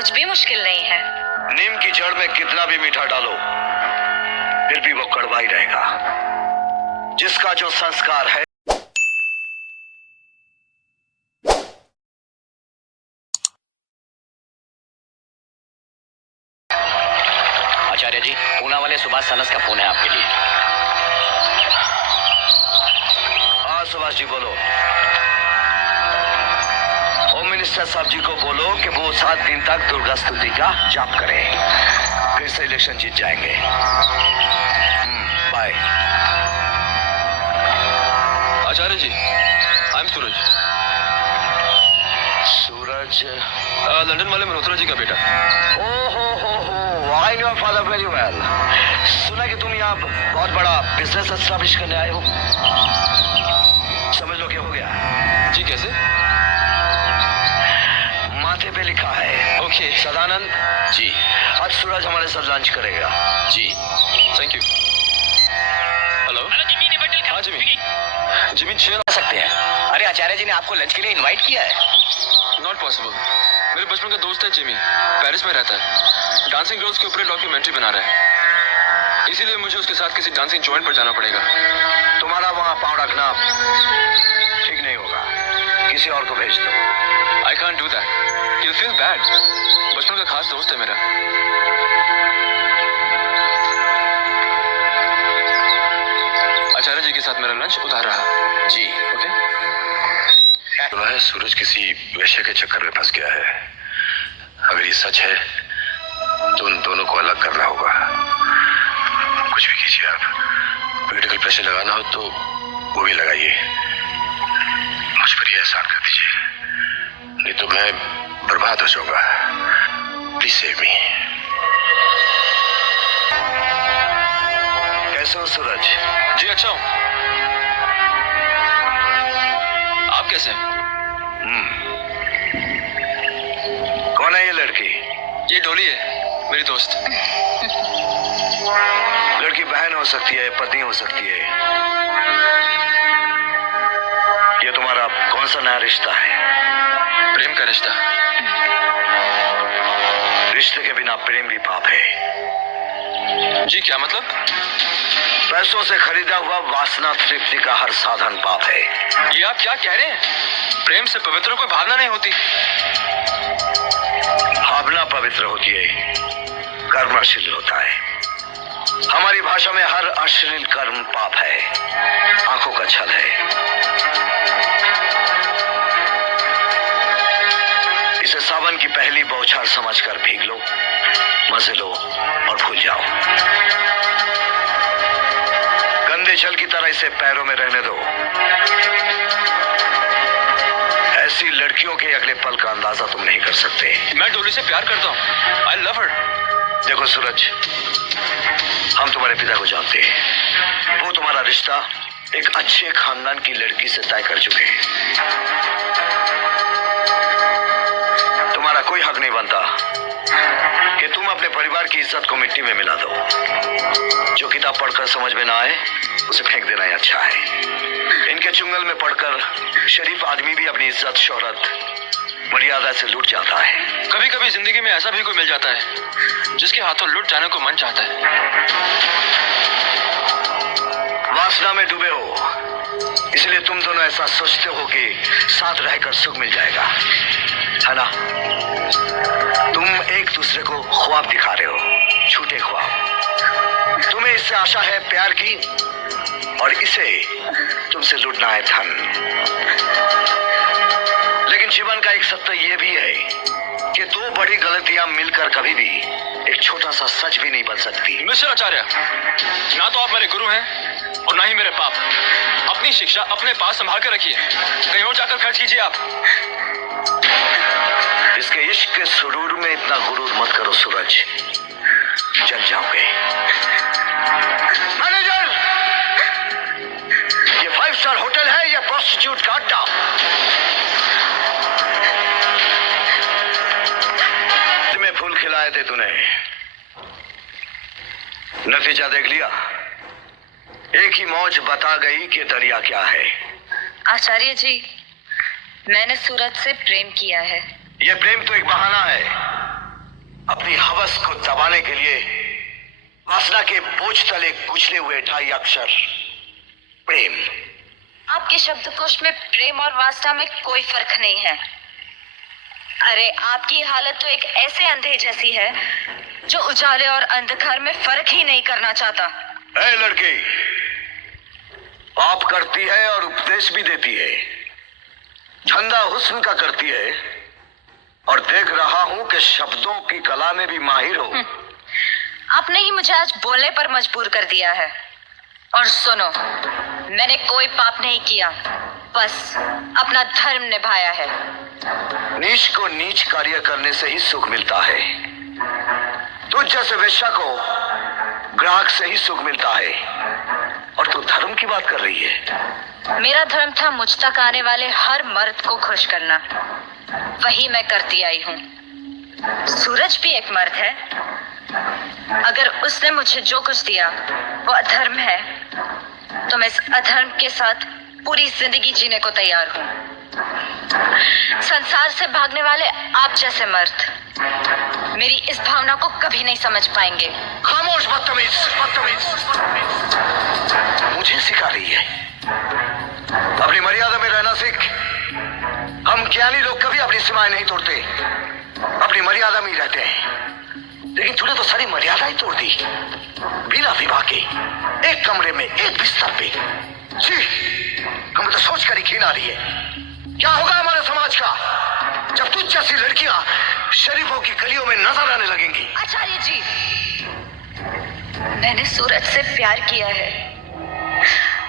कुछ भी मुश्किल नहीं है। नीम की जड़ में कितना भी मीठा डालो फिर भी वो कड़वा ही रहेगा। जिसका जो संस्कार है। आचार्य जी, पूना वाले सुभाष सनस का फोन है आपके लिए। हाँ सुभाष जी बोलो। होम मिनिस्टर साहब जी को बोलो कि वो 7 दिन तक दुर्गा स्तुति का जाप करें, फिर से इलेक्शन जीत जाएंगे। Bye. Acharya ji, I am Suraj. Suraj London वाले मल्होत्रा जी का बेटा। ओहो, I know your father very well. सुना कि तुम यहाँ बहुत बड़ा बिजनेस एस्टैब्लिश करने आए हो। समझ लो क्या हो गया। जी कैसे? माथे पे लिखा है। ओके। सदानंद जी। आज सूरज हमारे साथ लंच करेगा। जी थैंक यू। हेलो। हाँ जिमी। जिमी चेयर आ सकते हैं। अरे आचार्य जी ने आपको लंच के लिए इनवाइट किया है। Not possible. मेरे बचपन का दोस्त है जिमी, पेरिस में रहता है। डांसिंग गर्ल्स के ऊपर डॉक्यूमेंट्री बना रहा है, इसीलिए मुझे उसके साथ किसी डांसिंग जॉइंट पर जाना पड़ेगा। तुम्हारा वहाँ पाँव रखना ठीक नहीं होगा, किसी और को भेज दो। I can't do that, you feel bad. बचपन का खास दोस्त है मेरा। आचार्य जी के साथ मेरा लंच उधार रहा। जी ओके। सुना है सूरज किसी वेश्या के चक्कर में फंस गया है। अगर ये सच है तो उन दोनों को अलग करना होगा। कुछ भी कीजिए आप। पॉलिटिकल प्रेशर लगाना हो तो वो भी लगाइए। मुझ पर ये एहसान कर दीजिए, नहीं तो मैं बर्बाद हो जाऊंगा। Please save me. कैसे हो सूरज? जी अच्छा हूँ। आप कैसे हैं? कौन है ये लड़की? ये डोली है, मेरी दोस्त। लड़की बहन हो सकती है, पत्नी हो सकती है। ये तुम्हारा कौन सा नया रिश्ता है? प्रेम का रिश्ता। रिश्ते के बिना प्रेम भी पाप है। जी क्या मतलब? पैसों से खरीदा हुआ वासना तृप्ति का हर साधन पाप है। ये आप क्या कह रहे हैं? प्रेम से पवित्र कोई भावना नहीं होती। भावना पवित्र होती है, कर्म अश्लील होता है। हमारी भाषा में हर अश्लील कर्म पाप है, आंखों का छल है। इसे सावन की पहली बौछार समझकर भीग लो, मजे लो और भूल जाओ। गंदे जल की तरह इसे पैरों में रहने दो। ऐसी लड़कियों के अगले पल का अंदाजा तुम नहीं कर सकते। मैं डोली से प्यार करता हूँ। आई लव हर। देखो सूरज, हम तुम्हारे पिता को जानते हैं। वो तुम्हारा रिश्ता एक अच्छे खानदान की लड़की से तय कर चुके हैं। तुम्हारा कोई हक नहीं बनता कि तुम अपने परिवार की इज्जत को मिट्टी में मिला दो। जो किताब पढ़कर समझ में ना आए उसे फेंक देना ही अच्छा है। इनके चुंगल में पढ़कर शरीफ आदमी भी अपनी इज्जत, शोहरत, मर्यादा से लूट जाता है। कभी कभी जिंदगी में ऐसा भी कोई मिल जाता है जिसके हाथों लुट जाने को मन चाहता है। वासना में डूबे हो, इसलिए तुम दोनों ऐसा सोचते हो कि साथ रहकर सुख मिल जाएगा, है ना? तुम एक दूसरे को ख्वाब दिखा रहे हो, झूठे ख्वाब। तुम्हें इससे आशा है प्यार की और इसे तुमसे लूटना है धन। लेकिन जीवन का एक सत्य यह भी है कि 2 बड़ी गलतियां मिलकर कभी भी एक छोटा सा सच भी नहीं बन सकती। मिस्टर आचार्य, ना तो आप मेरे गुरु हैं और ना ही मेरे बाप। अपनी शिक्षा अपने पास संभाल कर रखिए, कहीं और जाकर खर्च कीजिए आप। इसके इश्क के सुरूर में इतना गुरूर मत करो सूरज, जल जाओगे। मैनेजर, ये 5 स्टार होटल है या प्रोस्टिट्यूट का अड्डा? तुम्हें फूल खिलाए थे तूने, नतीजा देख लिया। एक ही मौज बता गई कि दरिया क्या है। आचार्य जी, मैंने सूरज से प्रेम किया है। यह प्रेम तो एक बहाना है। हवस को दबाने के लिए वासना के बोझ तले कुचले हुए 2.5 अक्षर प्रेम। आपके शब्दकोश में प्रेम और वासना में कोई फर्क नहीं है। अरे आपकी हालत तो एक ऐसे अंधे जैसी है जो उजाले और अंधकार में फर्क ही नहीं करना चाहता। ए लड़की, आप करती है और उपदेश भी देती है, धंधा हुस्न का करती है, और देख रहा हूं कि शब्दों की कला में भी माहिर हो। आपने ही मुझे आज बोलने पर मजबूर कर दिया है। और सुनो, मैंने कोई पाप नहीं किया, बस अपना धर्म निभाया है। नीच को नीच कार्य करने से ही सुख मिलता है। तुझ जैसे वेश्या को ग्राहक से ही सुख मिलता है, और तू धर्म की बात कर रही है। मेरा धर्म था मुझ तक आने वाले हर मर्द को खुश करना, वही मैं करती आई हूँ। सूरज भी एक मर्द है। अगर उसने मुझे जो कुछ दिया वो अधर्म है, तो मैं इस अधर्म के साथ पूरी जिंदगी जीने को तैयार हूँ। संसार से भागने वाले आप जैसे मर्द मेरी इस भावना को कभी नहीं समझ पाएंगे। खामोश, बदतमीज, बदतमीज। मुझे सिखा रही है। अपनी मर्यादा में रहना सीख। हम ज्ञानी लोग कभी अपनी सीमाएं नहीं तोड़ते, अपनी मर्यादा में ही रहते हैं। लेकिन तूने तो सारी मर्यादा ही तोड़ दी, बिना विवाह के, एक कमरे में, एक बिस्तर पे। जी, हमें तो सोच कर ही घिन आ रही है। क्या होगा हमारे समाज का जब तुझ जैसी लड़कियां शरीफों की गलियों में नजर आने लगेंगी? आचार्य जी, मैंने सूरज से प्यार किया है।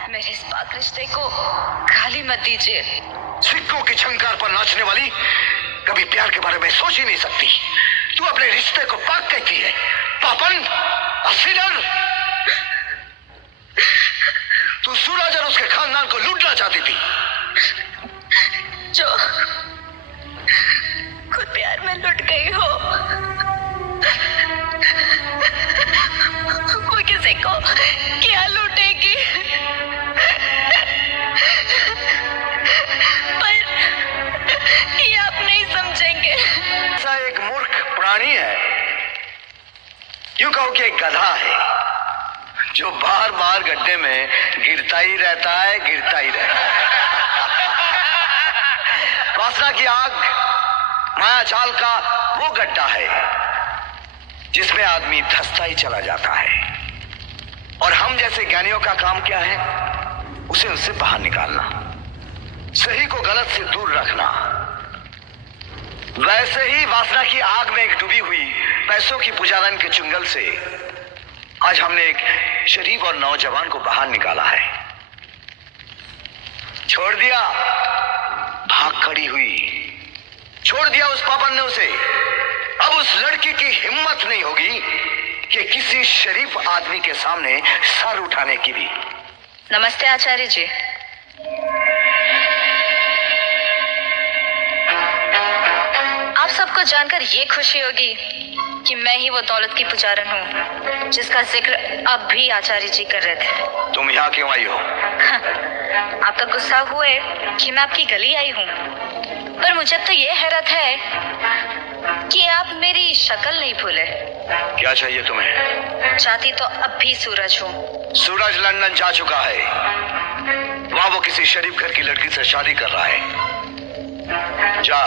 मेरे इस पाक रिश्ते को गाली मत दीजिए। सिक्कों की झंकार पर नाचने वाली कभी प्यार के बारे में सोच ही नहीं सकती। तू अपने रिश्ते को पाक कहती है। पापन, असीडर। तू सूरज और उसके खानदान को लूटना चाहती थी। जो खुद प्यार में लुट गई हो, वो किसी को क्या लूटेगी? पर ये आप नहीं समझेंगे। ऐसा एक मूर्ख प्राणी है, यूं कहो कि एक गधा है, जो बार बार गड्ढे में गिरता ही रहता है, गिरता ही रहता है। वासना की आग माया जाल का वो गड्ढा है जिसमें आदमी धंसता ही चला जाता है, और हम जैसे ज्ञानियों का काम क्या है? उसे उससे बाहर निकालना, सही को गलत से दूर रखना। वैसे ही वासना की आग में एक डूबी हुई पैसों की पुजारन के चुंगल से आज हमने एक शरीफ और नौजवान को बाहर निकाला है। छोड़ दिया भाग खड़ी हुई, छोड़ दिया उस पापन ने उसे। अब उस लड़की की हिम्मत नहीं होगी कि किसी शरीफ आदमी के सामने सर उठाने की भी। नमस्ते आचार्य जी। आप सबको जानकर ये खुशी होगी कि मैं ही वो दौलत की पुजारन हूँ जिसका जिक्र अब भी आचार्य जी कर रहे थे। तुम यहाँ क्यों आई हो? आप तो गुस्सा हुए कि मैं आपकी गली आई हूँ, पर मुझे तो ये हैरत है कि आप मेरी शक्ल नहीं भूले। क्या चाहिए तुम्हें? चाहती तो अब भी सूरज हूँ। सूरज लंदन जा चुका है, वहां वो किसी शरीफ घर की लड़की से शादी कर रहा है। जा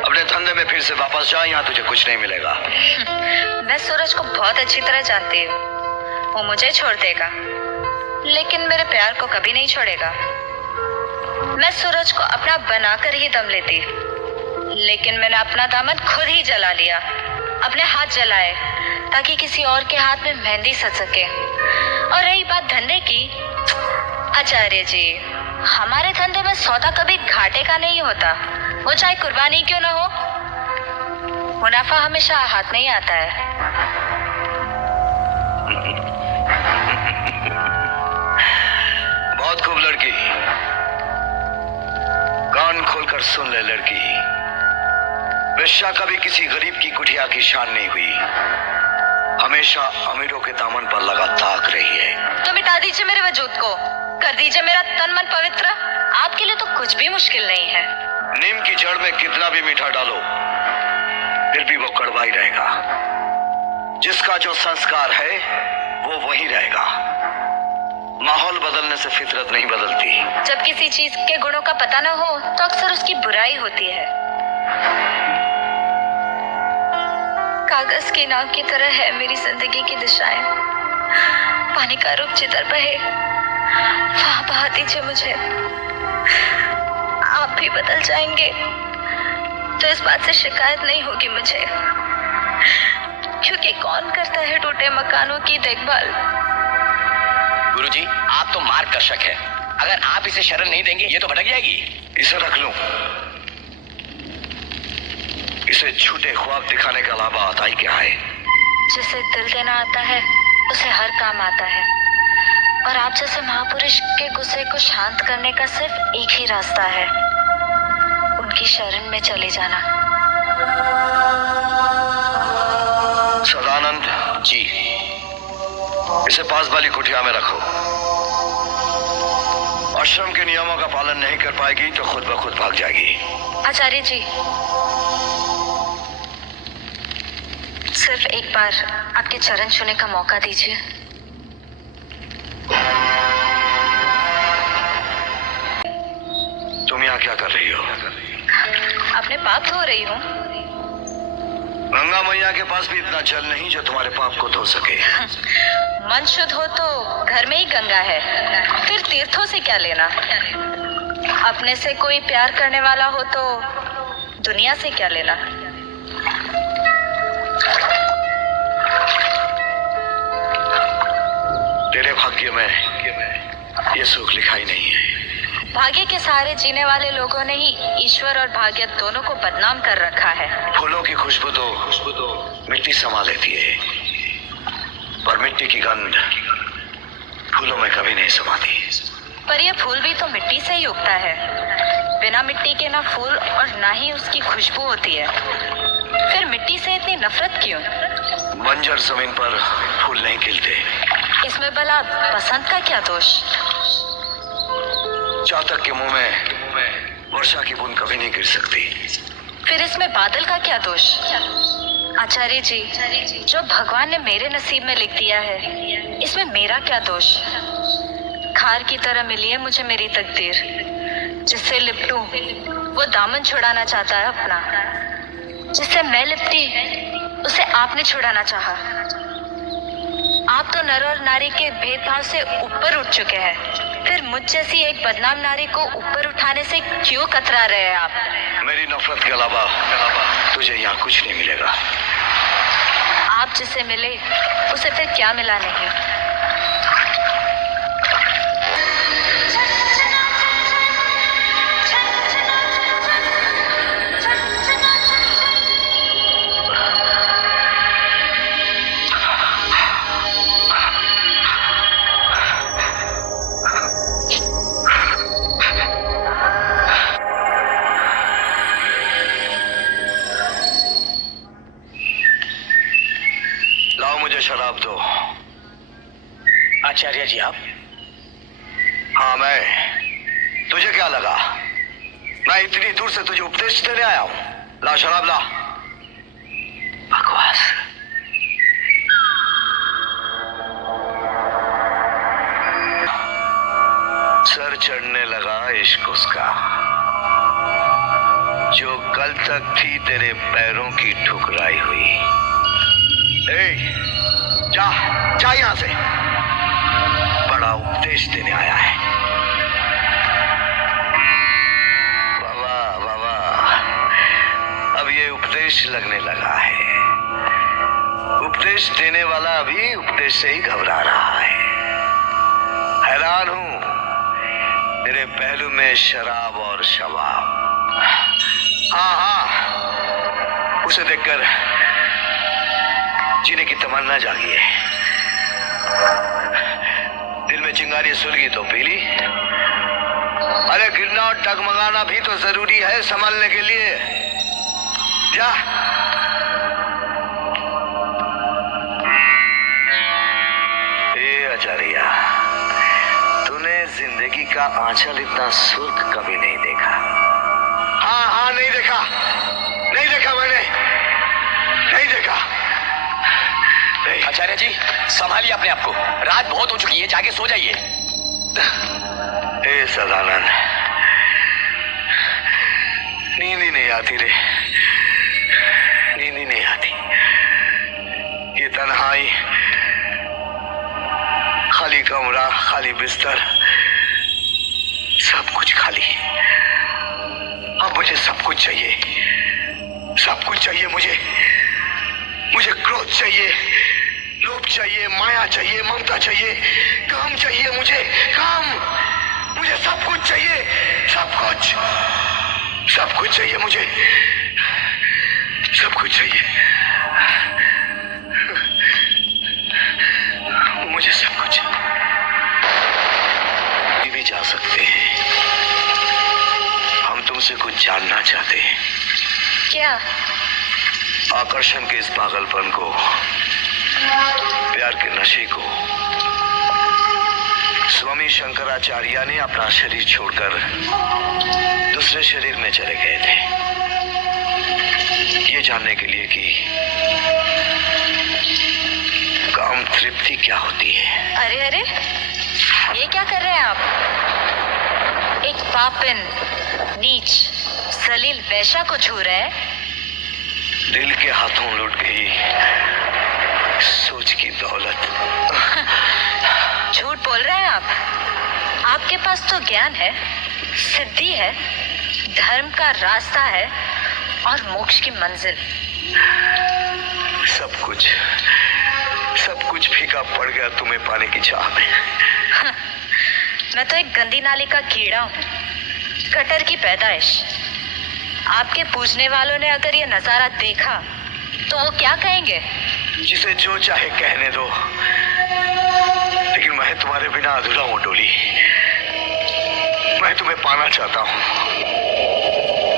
अपने धंधे में फिर से वापस जा, यहाँ तुझे कुछ नहीं मिलेगा। मैं सूरज को बहुत अच्छी तरह जानती हूँ। वो मुझे छोड़ देगा, लेकिन मेरे प्यार को कभी नहीं छोड़ेगा। मैं सूरज को अपना बनाकर ही दम लेती, लेकिन मैंने अपना दामन खुद ही जला लिया। अपने हाथ जलाए ताकि किसी और के हाथ में मेहंदी सज सके। और रही बात धंधे की, आचार्य जी, हमारे धंधे में सौदा कभी घाटे का नहीं होता, वो चाहे कुर्बानी क्यों ना हो। मुनाफा हमेशा हाथ नहीं आता है। बहुत खूब लड़की, कान खोलकर सुन ले लड़की। वेश्या कभी किसी गरीब की कुटिया की शान नहीं हुई, हमेशा अमीरों के दामन पर लगा ताक रही है। तो मिटा दीजिए मेरे वजूद को, कर दीजिए मेरा तन मन पवित्र। आपके लिए तो कुछ भी मुश्किल नहीं है। नीम की जड़ में कितना भी मीठा डालो, फिर भी वो कड़वा ही रहेगा। जिसका जो संस्कार है वो वही रहेगा। माहौल बदलने से फितरत नहीं बदलती। जब किसी चीज के गुणों का पता न हो तो अक्सर उसकी बुराई होती है। कागज की नाव की तरह है मेरी जिंदगी की दिशाएं। पानी का रुख जिधर बहे वहां बहा दीजिए मुझे। आप भी बदल जाएंगे तो इस बात से शिकायत नहीं होगी मुझे, क्योंकि कौन करता है टूटे मकानों की देखभाल। गुरुजी, आप तो मार्गदर्शक है। अगर आप इसे शरण नहीं देंगे ये तो भटक जाएगी। इसे रख लूं। इसे झूठे ख्वाब दिखाने का अलावा आता ही क्या है। जिसे दिल देना आता है उसे हर काम आता है, और आप जैसे महापुरुष के गुस्से को शांत करने का सिर्फ एक ही रास्ता है, उनकी शरण में चले जाना। सदानंद जी। इसे पास वाली कुटिया में रखो। आश्रम के नियमों का पालन नहीं कर पाएगी तो खुद ब खुद भाग जाएगी। आचार्य जी, सिर्फ एक बार आपके चरण छूने का मौका दीजिए। तुम यहाँ क्या कर रही हो? अपने पाप धो रही हूँ। गंगा मैया के पास भी इतना जल नहीं जो तुम्हारे पाप को धो सके। मन शुद्ध हो तो घर में ही गंगा है, फिर तीर्थों से क्या लेना। अपने से कोई प्यार करने वाला हो तो दुनिया से क्या लेना। तेरे भाग्य में ये सुख लिखा ही नहीं है। भाग्य के सहारे जीने वाले लोगों ने ही ईश्वर और भाग्य दोनों को बदनाम कर रखा है। फूलों की खुशबू तो मिट्टी समा लेती है, पर मिट्टी की गंध फूलों में कभी नहीं समाती। पर यह फूल भी तो मिट्टी से ही उगता है। बिना मिट्टी के ना फूल और ना ही उसकी खुशबू होती है। फिर मिट्टी से इतनी नफरत क्यों? बंजर जमीन पर फूल नहीं खिलते। इसमें भला बसंत का क्या दोष? चातक के मुंह में वर्षा की बूंद कभी नहीं गिर सकती। फिर इसमें बादल का क्या दोष? आचार्य जी, जो भगवान ने मेरे नसीब में लिख दिया है, इसमें मेरा क्या दोष? खार की तरह मिली है मुझे मेरी तकदीर। जिससे लिपटूं वो दामन छुड़ाना चाहता है अपना। जिससे मैं लिपटी उसे आपने छुड़ाना चाहा। आप तो नर और नारी के भेदभाव से ऊपर उठ चुके हैं, फिर मुझ जैसी एक बदनाम नारी को ऊपर उठाने से क्यों कतरा रहे हैं आप? मेरी नफरत के अलावा तुझे यहाँ कुछ नहीं मिलेगा। आप जिसे मिले उसे फिर क्या मिला नहीं। शराब दो। आचार्य जी, आप? हाँ, मैं। तुझे क्या लगा मैं इतनी दूर से तुझे उपदेश देने आया हूं? ला शराब ला। बकवास। सर चढ़ने लगा इश्क उसका, जो कल तक थी तेरे पैरों की ठुकराई हुई। जा जा यहां से। बड़ा उपदेश देने आया है। बाबा बाबा, अब ये उपदेश लगने लगा है। उपदेश देने वाला अभी उपदेश से ही घबरा रहा है। हैरान हूं तेरे पहलू में शराब और शबाब। हाँ हाँ, उसे देखकर जीने की तमन्ना जागी है। दिल में चिंगारी सुलगी तो पी ली। अरे गिरना और डगमगाना भी तो जरूरी है संभालने के लिए। जा। ए आचार्य, तूने जिंदगी का आंचल इतना सुर्ख कभी नहीं देखा। हाँ हाँ, नहीं देखा, नहीं देखा मैंने। आचार्य जी संभालिए अपने आप को, रात बहुत हो चुकी है, जाके सो जाइए। हे सदानंद, नींद ही नहीं आती रे, नींद ही नहीं आती। ये तन्हाई, खाली कमरा, खाली बिस्तर, सब कुछ खाली। अब मुझे सब कुछ चाहिए, सब कुछ चाहिए मुझे। मुझे क्रोध चाहिए, लोभ चाहिए, माया चाहिए, ममता चाहिए, काम चाहिए मुझे, काम। मुझे सब कुछ चाहिए, सब कुछ, सब कुछ चाहिए मुझे, सब कुछ चाहिए मुझे, सब कुछ। ये भी जा सकते हैं, हम तुमसे कुछ जानना चाहते हैं। क्या? आकर्षण के इस पागलपन को, प्यार के नशे को। स्वामी शंकराचार्य ने अपना शरीर छोड़कर दूसरे शरीर में चले गए थे, ये जानने के लिए कि काम तृप्ति क्या होती है। अरे अरे, ये क्या कर रहे हैं आप? एक पापिन, नीच, सलील वैश्या को छू रहे हैं? दिल के हाथों लुट गई सोच की दौलत। झूठ बोल रहे हैं आप। आपके पास तो ज्ञान है, सिद्धि है, धर्म का रास्ता है और मोक्ष की मंजिल। सब कुछ फीका पड़ गया तुम्हें पाने की चाह में। मैं तो एक गंदी नाली का कीड़ा हूँ, गटर की पैदाइश। आपके पूजने वालों ने अगर ये नजारा देखा तो वो क्या कहेंगे? जिसे जो चाहे कहने दो, लेकिन मैं तुम्हारे बिना अधूरा हूं डोली। मैं तुम्हें पाना चाहता हूं,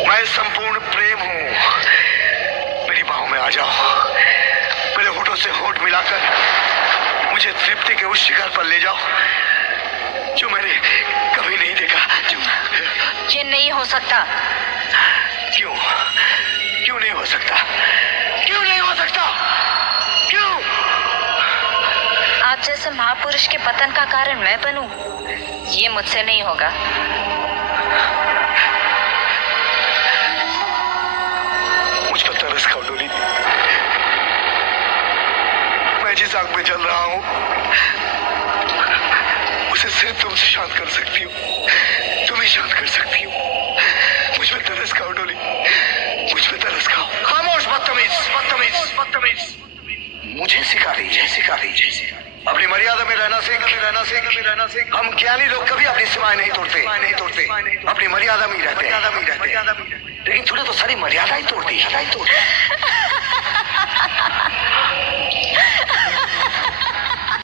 मैं संपूर्ण प्रेम हूं। मेरी बाहों में आ जाओ, मेरे होठों से होठ मिलाकर मुझे तृप्ति के उस शिखर पर ले जाओ जो मैंने कभी नहीं देखा। ये नहीं हो सकता। क्यों? क्यों नहीं हो सकता? क्यों नहीं हो सकता? क्यों? आप जैसे महापुरुष के पतन का कारण मैं बनूं, ये मुझसे नहीं होगा। मुझ पर तरस खाओ डोली। मैं जिस आग में जल रहा हूं उसे सिर्फ तुमसे शांत कर सकती हूँ, तुम ही शांत कर सकती हो। मुझ पर तरस खाओ डोली, मुझ पर तरस खाओ। खामोश बदतमीज, बदतमीज, बदतमीज। मुझे सिखा रही है। अपनी मर्यादा में रहना सीख, रहना सीख। हम ज्ञानी लोग कभी अपनी सीमाएं नहीं तोड़ते, अपनी मर्यादा में ही रहते हैं। लेकिन तूने तो सारी मर्यादा ही तोड़ दी।